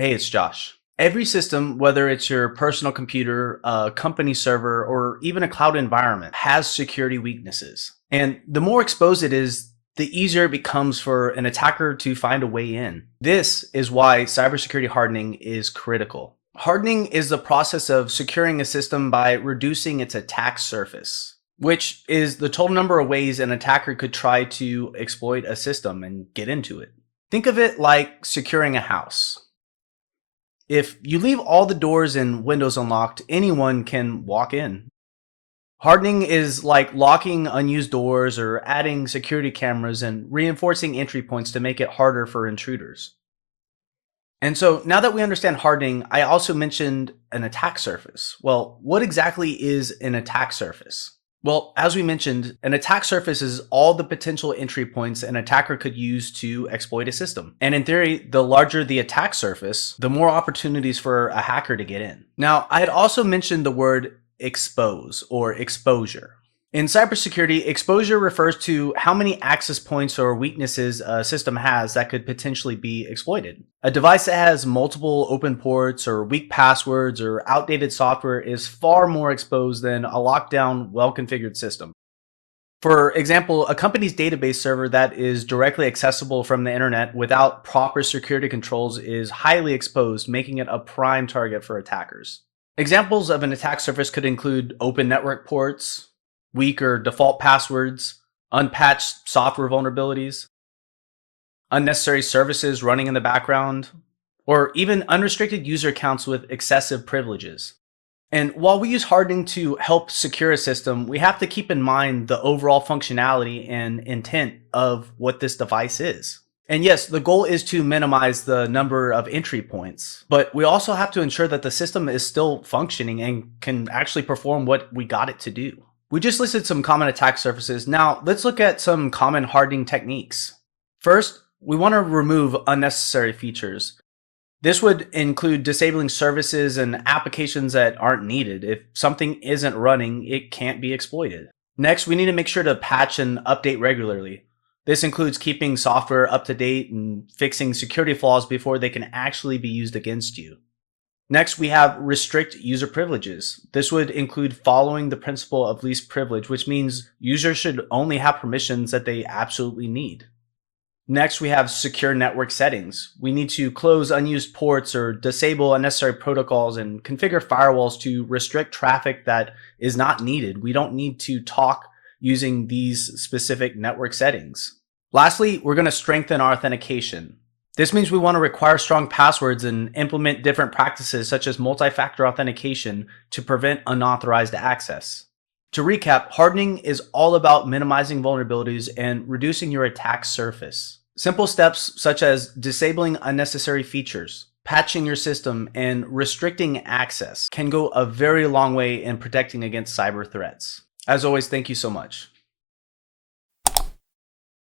Hey, it's Josh. Every system, whether it's your personal computer, a company server, or even a cloud environment, has security weaknesses. And the more exposed it is, the easier it becomes for an attacker to find a way in. This is why cybersecurity hardening is critical. Hardening is the process of securing a system by reducing its attack surface, which is the total number of ways an attacker could try to exploit a system and get into it. Think of it like securing a house. If you leave all the doors and windows unlocked, anyone can walk in. Hardening is like locking unused doors or adding security cameras and reinforcing entry points to make it harder for intruders. And so now that we understand hardening, I also mentioned an attack surface. Well, what exactly is an attack surface? Well, as we mentioned, an attack surface is all the potential entry points an attacker could use to exploit a system. And in theory, the larger the attack surface, the more opportunities for a hacker to get in. Now, I had also mentioned the word expose or exposure. In cybersecurity, exposure refers to how many access points or weaknesses a system has that could potentially be exploited. A device that has multiple open ports or weak passwords or outdated software is far more exposed than a lockdown, well-configured system. For example, a company's database server that is directly accessible from the internet without proper security controls is highly exposed, making it a prime target for attackers. Examples of an attack surface could include open network ports, weak or default passwords, unpatched software vulnerabilities, unnecessary services running in the background, or even unrestricted user accounts with excessive privileges. And while we use hardening to help secure a system, we have to keep in mind the overall functionality and intent of what this device is. And yes, the goal is to minimize the number of entry points, but we also have to ensure that the system is still functioning and can actually perform what we got it to do. We just listed some common attack surfaces. Now let's look at some common hardening techniques. First, we want to remove unnecessary features. This would include disabling services and applications that aren't needed. If something isn't running, it can't be exploited. Next, we need to make sure to patch and update regularly. This includes keeping software up to date and fixing security flaws before they can actually be used against you. Next, we have restrict user privileges. This would include following the principle of least privilege, which means users should only have permissions that they absolutely need. Next, we have secure network settings. We need to close unused ports or disable unnecessary protocols and configure firewalls to restrict traffic that is not needed. We don't need to talk using these specific network settings. Lastly, we're going to strengthen our authentication. This means we want to require strong passwords and implement different practices such as multi-factor authentication to prevent unauthorized access. To recap, hardening is all about minimizing vulnerabilities and reducing your attack surface. Simple steps such as disabling unnecessary features, patching your system, and restricting access can go a very long way in protecting against cyber threats. As always, thank you so much.